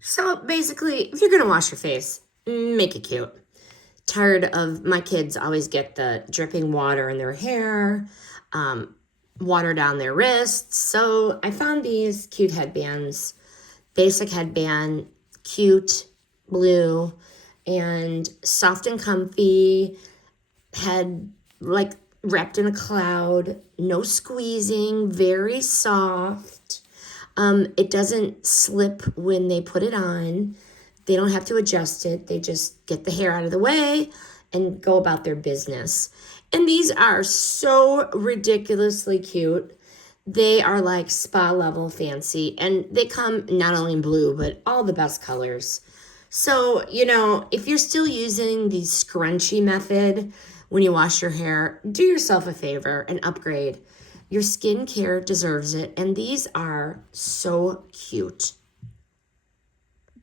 So basically, if you're gonna wash your face, make it cute. Tired of my kids always get the dripping water in their hair, um, water down their wrists. So I found these cute headbands, basic headband, cute, blue, and soft and comfy, head like wrapped in a cloud, no squeezing, very soft. It doesn't slip when they put it on. They don't have to adjust it. They just get the hair out of the way and go about their business. And these are so ridiculously cute. They are like spa level fancy, and they come not only in blue, but all the best colors. So, if you're still using the scrunchie method when you wash your hair, do yourself a favor and upgrade. Your skincare deserves it, and these are so cute.